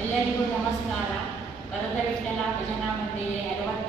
ಎಲ್ಲರಿಗೂ ನಮಸ್ಕಾರ. ವರದವಿಠಲ ಭಜನಾ ಮಂದಿರ ಯರವಟ್ಟ